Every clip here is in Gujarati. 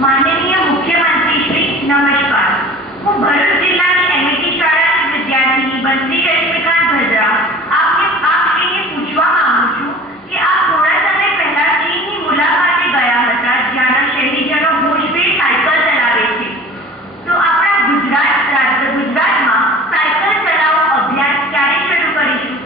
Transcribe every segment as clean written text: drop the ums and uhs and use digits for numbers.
માનનીય મુખ્યમંત્રી શ્રી, નમસ્કાર. હું ભરૂચ જિલ્લાની એમએટી શાળાની વિદ્યાર્થીની બંસી રશ્મિકા ભદ્રા આપને પૂછવા માંગુ છું કે આપ થોડા સમય પહેલા ચીનની મુલાકાતે ગયા હતા, જ્યાંના શહેરીજનો હોશભેર સાયકલ ચલાવે છે. તો આપણા ગુજરાતમાં સાયકલ ચલાવો અભ્યાસ ક્યારે શરૂ કરીશું?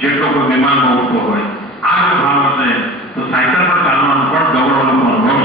જેટલો કોઈ વિમાનમાં ઉઠતો હોય આ જો ભાવ હશે તો સાયકલ પર ચાલવાનું પણ ગૌરવનો અનુભવ